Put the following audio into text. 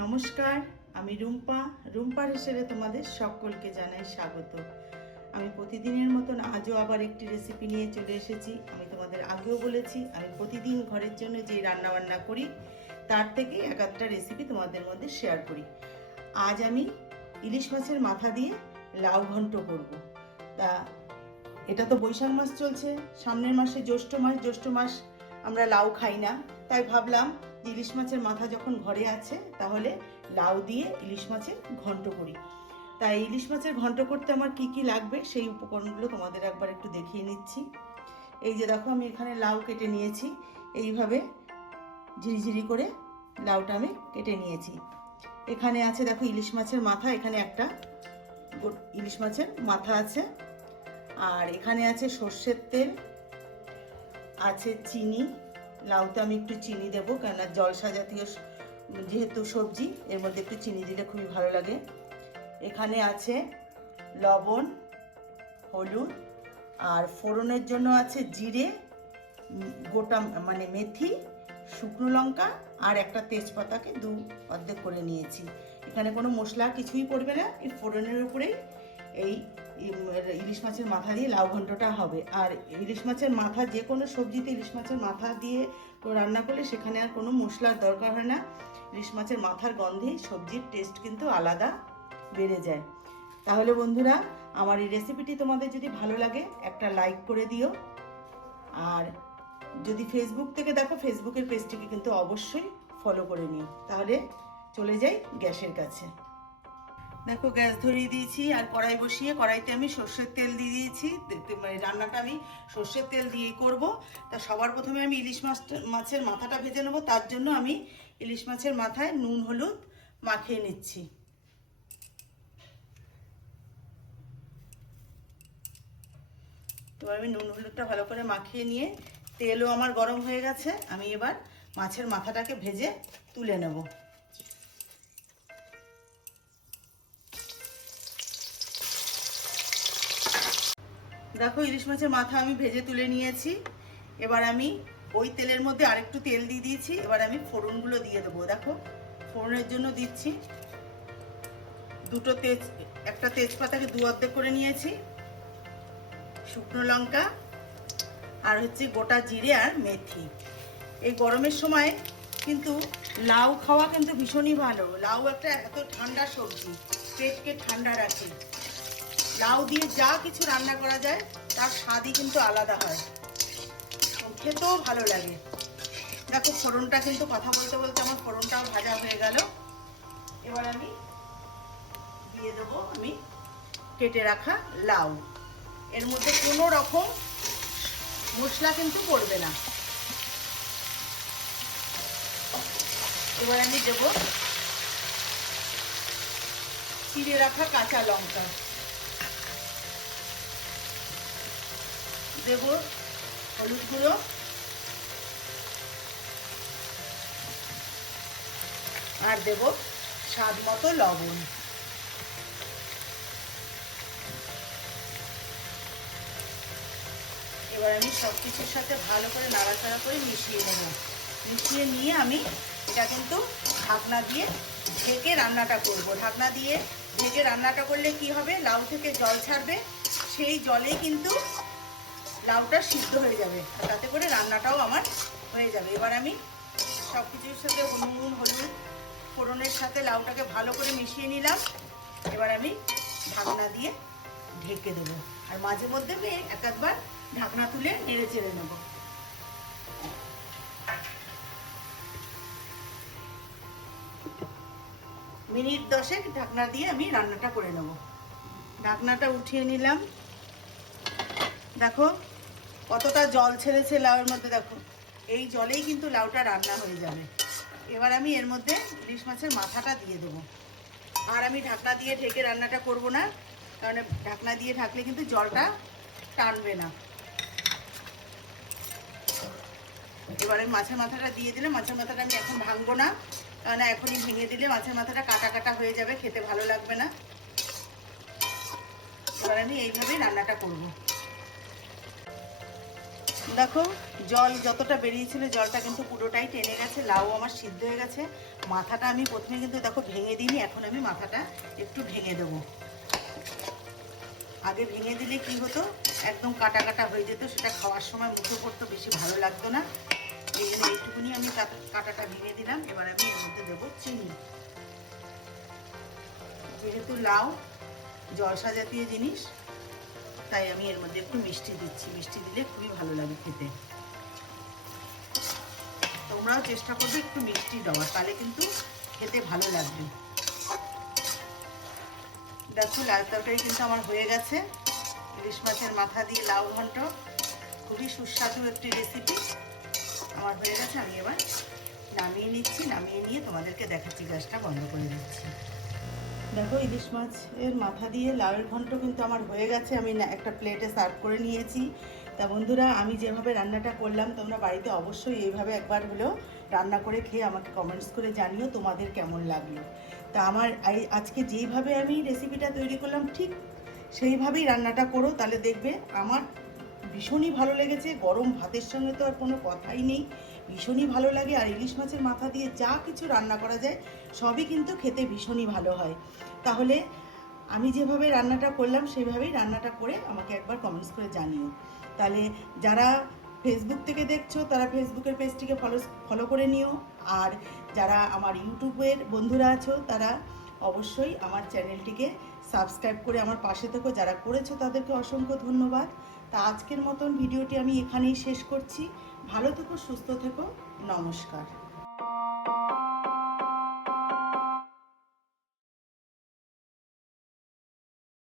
নমস্কার, আমি রুম্পার হেসেলে তোমাদের সকলকে জানাই স্বাগত। আমি প্রতিদিনের মতন আজও আবার একটি রেসিপি নিয়ে চলে এসেছি। আমি তোমাদের আগেও বলেছি আমি প্রতিদিন ঘরের জন্য যে রান্নাবান্না করি তার থেকে এক একটা রেসিপি তোমাদের মধ্যে শেয়ার করি। আজ আমি ইলিশ মাছের মাথা দিয়ে লাউ ঘন্ট করব। তা এটা তো বৈশাখ মাস চলছে, সামনের মাসে জ্যৈষ্ঠ মাস আমরা লাউ খাই না, তাই ভাবলাম ইলিশ মাছের মাথা যখন ঘরে আছে তাহলে লাউ দিয়ে ইলিশ মাছের ঘন্ট করি। তাই ইলিশ মাছের ঘন্ট করতে আমার কি কি লাগবে সেই উপকরণগুলো তোমাদের একবার একটু দেখিয়ে নিচ্ছি। এই যে দেখো, আমি এখানে লাউ কেটে নিয়েছি, এইভাবে ঝিরিঝিরি করে লাউটা আমি কেটে নিয়েছি। এখানে আছে দেখো ইলিশ মাছের মাথা, এখানে একটা ইলিশ মাছের মাথা আছে। আর এখানে আছে সর্ষের তেল, আছে চিনি, লাউতে আমি একটু চিনি দেবো কেননা জলসা জাতীয় যেহেতু সবজি, এর মধ্যে একটু চিনি দিলে খুবই ভালো লাগে। এখানে আছে লবণ, হলুদ, আর ফোড়নের জন্য আছে জিরে, গোটা মানে মেথি, শুকনো লঙ্কা আর একটা তেজপাতাকে অর্ধেক করে নিয়েছি। এখানে কোনো মশলা কিছুই পড়বে না, এই ফোড়নের উপরেই এই ইলিশ মাছের মাথা দিয়ে লাউ ঘন্টটা হবে। আর ইলিশ মাছের মাথা যে কোনো সবজিতে ইলিশ মাছের মাথা দিয়ে রান্না করলে সেখানে আর কোনো মশলার দরকার হয় না। ইলিশ মাছের মাথার গন্ধেই সবজির টেস্ট কিন্তু আলাদা বেড়ে যায়। তাহলে বন্ধুরা, আমার এই রেসিপিটি তোমাদের যদি ভালো লাগে একটা লাইক করে দিও। আর যদি ফেসবুক থেকে দেখো, ফেসবুকের পেজটিকে কিন্তু অবশ্যই ফলো করে নিও। তাহলে চলে যাই গ্যাসের কাছে। দেখো, গ্যাস ধরিয়ে দিয়েছি আর কড়াই বসিয়ে কড়াইতে আমি সর্ষের তেল দিয়ে দিয়েছি। রান্নাটা আমি সর্ষের তেল দিয়েই করব। তা সবার প্রথমে আমি ইলিশ মাছের মাথাটা ভেজে নেবো। তার জন্য আমি ইলিশ মাছের মাথায় নুন হলুদ মাখিয়ে নিচ্ছি। এবার আমি নুন হলুদটা ভালো করে মাখিয়ে নিয়ে, তেলও আমার গরম হয়ে গেছে, আমি এবার মাছের মাথাটাকে ভেজে তুলে নেব। দেখো, ইলিশ মাছের মাথা আমি ভেজে তুলে নিয়েছি। এবার আমি ওই তেলের মধ্যে আরেকটু তেল দিয়ে দিয়েছি। এবার আমি ফোড়নগুলো দিয়ে দেবো। দেখো, ফোড়নের জন্য দিচ্ছি একটা তেজপাতাকে অর্ধেক করে নিয়েছি, শুকনো লঙ্কা, আর হচ্ছে গোটা জিরে আর মেথি। এই গরমের সময় কিন্তু লাউ খাওয়া কিন্তু ভীষণই ভালো। লাউ একটা এত ঠান্ডা সবজি, পেটকে ঠান্ডা রাখে। লাউ দিয়ে যা কিছু রান্না করা যায় তার স্বাদই কিন্তু আলাদা হয়, খেতেও ভালো লাগে। দেখো, ফোড়নটা কিন্তু কথা বলতে বলতে আমার ফোড়নটাও ভাজা হয়ে গেল। এবার আমি দিয়ে দেবো আমি কেটে রাখা লাউ। এর মধ্যে কোনো রকম মশলা কিন্তু পড়বে না। এবার আমি দেবো চিড়ে রাখা কাঁচা লঙ্কা, দেব হলুদ গুঁড়ো, আর দেব স্বাদ মতো লবণ। এবার আমি সব কিছুর সাথে ভালো করে নাড়াচাড়া করে মিশিয়ে নেব। মিশিয়ে নিয়ে আমি এটা কিন্তু ঢাকনা দিয়ে ঢেকে রান্নাটা করব। ঢাকনা দিয়ে ঢেকে রান্নাটা করলে কি হবে, লাউ থেকে জল ছাড়বে, সেই জলেই কিন্তু লাউটা সিদ্ধ হয়ে যাবে, আর তাতে করে রান্নাটাও আমার হয়ে যাবে। এবার আমি সব কিছুর সাথে নুন হলুদ ফোড়নের সাথে লাউটাকে ভালো করে মিশিয়ে নিলাম। এবার আমি ঢাকনা দিয়ে ঢেকে দেবো, আর মাঝে মধ্যে এক একবার ঢাকনা তুলে নেড়ে চেড়ে নেব। মিনিট 10 ঢাকনা দিয়ে আমি রান্নাটা করে নেব। ঢাকনাটা উঠিয়ে নিলাম। দেখো কতটা জল ছেড়েছে লাউয়ের মধ্যে, দেখো এই জলেই কিন্তু লাউটা রান্না হয়ে যাবে। এবার আমি এর মধ্যে ইলিশ মাছের মাথাটা দিয়ে দেবো। আর আমি ঢাকনা দিয়ে ঢেকে রান্নাটা করব না, কারণ ঢাকনা দিয়ে ঢাকলে কিন্তু জলটা টানবে না। এবারে মাছের মাথাটা দিয়ে দিলে, মাছের মাথাটা আমি এখন ভাঙবো না, কারণ এখনই ভেঙে দিলে মাছের মাথাটা কাটা কাটা হয়ে যাবে, খেতে ভালো লাগবে না। এবার আমি এইভাবেই রান্নাটা করব। দেখো জল যতটা বেরিয়েছিল জলটা কিন্তু পুরোটাই টেনে গেছে, লাউ আমার সিদ্ধ হয়ে গেছে। মাথাটা আমি প্রথমে কিন্তু দেখো ভেঙে দিইনি, এখন আমি মাথাটা একটু ভেঙে দেবো। আগে ভেঙে দিলে কি হতো, একদম কাটা কাটা হয়ে যেত, সেটা খাওয়ার সময় মুখে পড়তো, বেশি ভালো লাগতো না। এই জন্য এইটুকুনি আমি কাটাটা ভেঙে দিলাম। এবার আমি এর মধ্যে দেবো চিনি। যেহেতু লাউ জলসা জাতীয় জিনিস, তাই আমি এর মধ্যে একটু মিষ্টি দিচ্ছি। মিষ্টি দিলে খুবই ভালো লাগে খেতে। তোমরাও চেষ্টা করবে একটু মিষ্টি দেওয়ার, তাহলে কিন্তু খেতে ভালো লাগবে। দেখো লাউ তরকারি কিন্তু আমার হয়ে গেছে। ইলিশ মাছের মাথা দিয়ে লাউ ঘন্ট খুবই সুস্বাদু একটি রেসিপি আমার হয়ে গেছে। আমি এবার নামিয়ে নিচ্ছি, নামিয়ে নিয়ে তোমাদেরকে দেখাচ্ছি, গ্যাসটা বন্ধ করে দিচ্ছি। দেখো ইলিশ মাছের মাথা দিয়ে লাউয়ের ঘন্ট কিন্তু আমার হয়ে গেছে। আমি একটা প্লেটে সার্ভ করে নিয়েছি। তা বন্ধুরা, আমি যেভাবে রান্নাটা করলাম তোমরা বাড়িতে অবশ্যই এইভাবে একবার হলেও রান্না করে খেয়ে আমাকে কমেন্টস করে জানিও তোমাদের কেমন লাগলো। তা আমার আজকে যেইভাবে আমি রেসিপিটা তৈরি করলাম ঠিক সেইভাবেই রান্নাটা করো, তাহলে দেখবে আমার ভীষণই ভালো লেগেছে। গরম ভাতের সঙ্গে তো আর কোনো কথাই নেই, ভীষণই ভালো লাগে। আর ইলিশ মাছের মাথা দিয়ে যা কিছু রান্না করা যায় সবই কিন্তু খেতে ভীষণই ভালো হয়। তাহলে আমি যেভাবে রান্নাটা করলাম সেভাবেই রান্নাটা করে আমাকে একবার কমেন্টস করে জানিও। তাহলে যারা ফেসবুক থেকে দেখছো তারা ফেসবুকের পেজটিকে ফলো করে নিও। আর যারা আমার ইউটিউবের বন্ধুরা আছো তারা অবশ্যই আমার চ্যানেলটিকে সাবস্ক্রাইব করে আমার পাশে থেকো। যারা করেছো তাদেরকে অসংখ্য ধন্যবাদ। তা আজকের মতন ভিডিওটি আমি এখানেই শেষ করছি। ভালো থেকো, সুস্থ থেকো, নমস্কার।